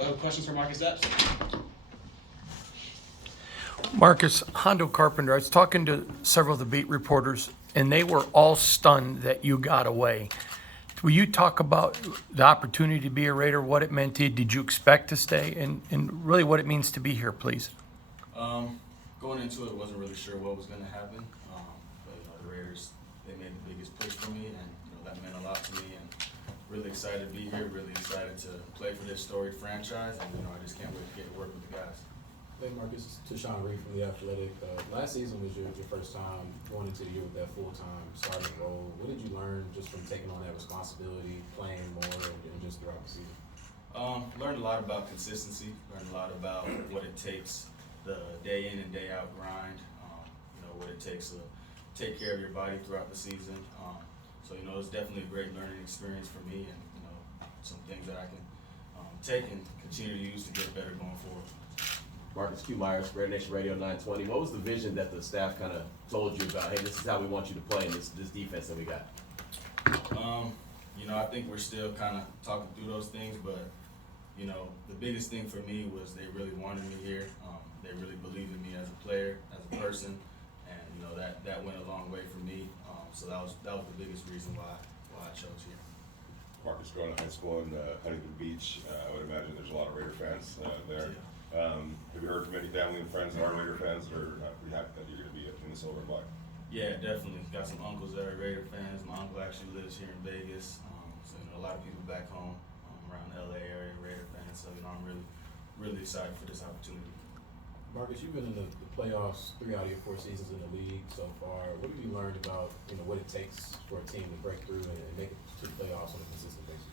we have questions for Marcus Epps? Marcus, Hondo Carpenter, I was talking to several of the beat reporters, and they were all stunned that you got away. Will you talk about the opportunity to be a Raider, what it meant to you? Did you expect to stay? And really what it means to be here, please. Going into it, wasn't really sure what was going to happen. But the Raiders, they made the biggest push for me, and that meant a lot to me. And really excited to be here, really excited to play for this storied franchise, and I just can't wait to get to work with the guys. Hey Marcus, Tashawn Reed from The Athletic. Last season was your first time going into the year with that full-time starting role. What did you learn just from taking on that responsibility, playing more, and just throughout the season? Learned a lot about consistency, learned a lot about what it takes, the day in and day out grind, what it takes to take care of your body throughout the season. So it was definitely a great learning experience for me, and some things that I can take and continue to use to get better going forward. Marcus Q. Myers, Raider Nation Radio 920. What was the vision that the staff kind of told you about? Hey, this is how we want you to play in this defense that we got. I think we're still kind of talking through those things, but the biggest thing for me was they really wanted me here. They really believed in me as a player, as a person, and that went a long way for me. So that was the biggest reason why I chose here. Marcus, going to high school in Huntington Beach, I would imagine there's a lot of Raider fans there. Yeah. Have you heard from any family and friends that are Raider fans, or pretty happy that you're going to be in the silver and black? Yeah, definitely. Got some uncles that are Raider fans. My uncle actually lives here in Vegas, so a lot of people back home around the LA area Raider fans. So I'm really excited for this opportunity. Marcus, you've been in the playoffs 3 out of your 4 seasons in the league so far. What have you learned about what it takes for a team to break through and make it to the playoffs on a consistent basis?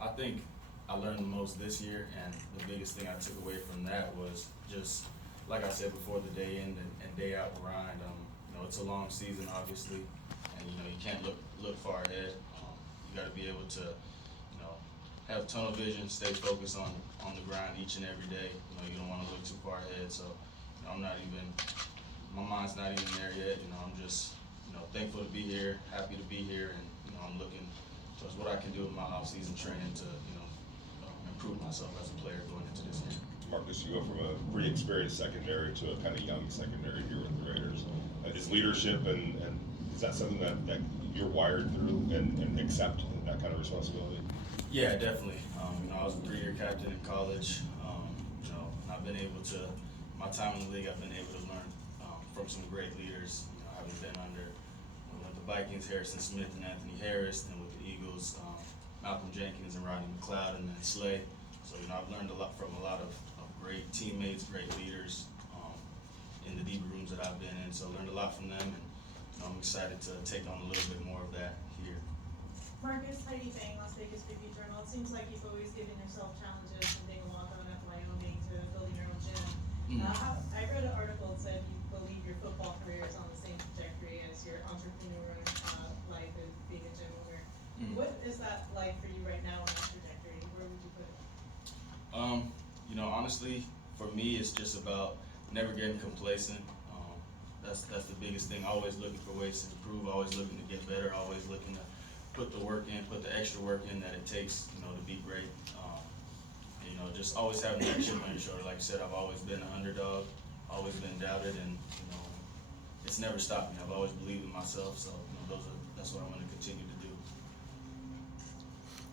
I think I learned the most this year, and the biggest thing I took away from that was just, like I said before, the day in and day out grind. It's a long season, obviously, and you can't look far ahead. You got to be able to, have tunnel vision, stay focused on the grind each and every day. You don't want to look too far ahead. So, I'm not even, my mind's not even there yet. I'm just, thankful to be here, happy to be here, and I'm looking towards what I can do in my off-season training to, improve myself as a player going into this year. Marcus, you go from a pretty experienced secondary to a kind of young secondary here with the Raiders. Is leadership and is that something that you're wired through and accept that kind of responsibility? Yeah, definitely. I was a 3-year captain in college. And I've been able to, my time in the league, I've been able to learn from some great leaders. Having been under with the Vikings, Harrison Smith and Anthony Harris, and with the Eagles, Malcolm Jenkins and Rodney McLeod, and then Slay. So I've learned a lot from a lot of great teammates, great leaders in the deep rooms that I've been in. So I learned a lot from them, and I'm excited to take on a little bit more of that here. Marcus, Heidi Fang, Las Vegas Review Journal. It seems like you've always given yourself challenges from being a walk-on at Wyoming to building your own gym. I read an article that said you believe your football career is on the same trajectory as your entrepreneur life as being a gym owner. What is that like for you right now on that trajectory? Where would you put it? Honestly, for me, it's just about never getting complacent. That's the biggest thing. Always looking for ways to improve. Always looking to get better. Always looking to put the work in, put the extra work in that it takes, to be great. Just always having that chip on your shoulder. Like I said, I've always been an underdog, always been doubted, and it's never stopped me. I've always believed in myself. So that's what I'm going to continue to do.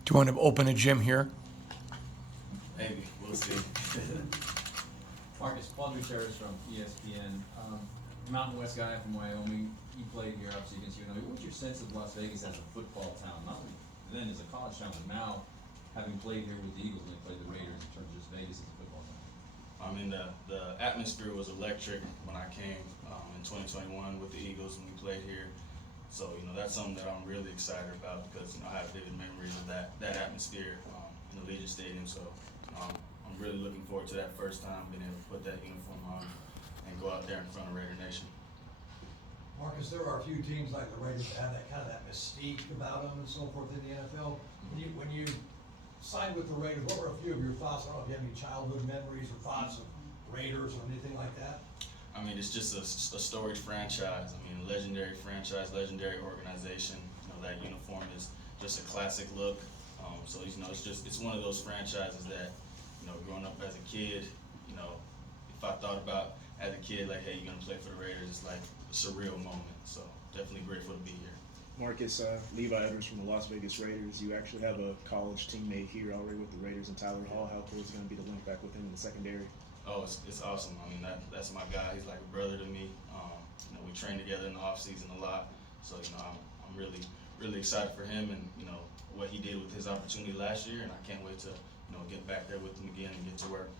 Do you want to open a gym here? Maybe we'll see. Marcus, Paul Gutierrez from ESPN. Mountain West guy from Wyoming. You played here, obviously, against UNLV. What's your sense of Las Vegas as a football town? Not only then as a college town, but now having played here with the Eagles and they played the Raiders in terms of just Vegas as a football town? The atmosphere was electric when I came in 2021 with the Eagles when we played here. So, that's something that I'm really excited about because, I have vivid memories of that atmosphere in the Legion Stadium. So, I'm really looking forward to that first time being able to put that uniform on and go out there in front of Raider Nation. Marcus, there are a few teams like the Raiders that have that mystique about them and so forth in the NFL. When you signed with the Raiders, what were a few of your thoughts? I don't know if you have any childhood memories or thoughts of Raiders or anything like that. It's just a storied franchise. Legendary franchise, legendary organization. That uniform is just a classic look. So it's one of those franchises that, growing up as a kid, if I thought about as a kid, like, hey, you're gonna play for the Raiders, it's like a surreal moment. So definitely grateful to be here. Marcus, Levi Edwards from the Las Vegas Raiders. You actually have a college teammate here already with the Raiders in Tyler Hall. How cool is it going to be to link back with him in the secondary? Oh, it's awesome. I mean, that's my guy. He's like a brother to me. We train together in the off season a lot. So, I'm really excited for him and, what he did with his opportunity last year. And I can't wait to, get back there with him again and get to work.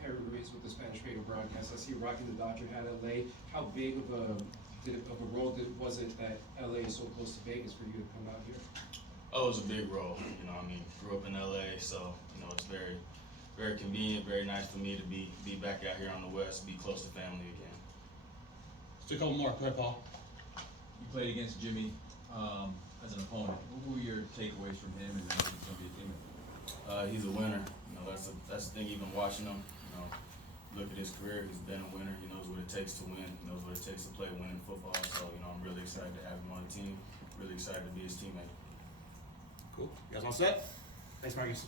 Harry Ruiz with the Spanish Radio broadcast. I see you rocking the Dodger hat, LA. How big of a role was it that LA is so close to Vegas for you to come out here? Oh, it was a big role. Grew up in LA, so, it's very, very convenient, very nice for me to be back out here on the West, be close to family again. Just a couple more. Go ahead, Paul. You played against Jimmy as an opponent. What were your takeaways from him and then he's going to be a teammate? He's a winner. That's the thing. Even watching him, look at his career. He's been a winner. He knows what it takes to win. He knows what it takes to play winning football. So, I'm really excited to have him on the team. Really excited to be his teammate. Cool. You guys all set? Thanks, Marcus.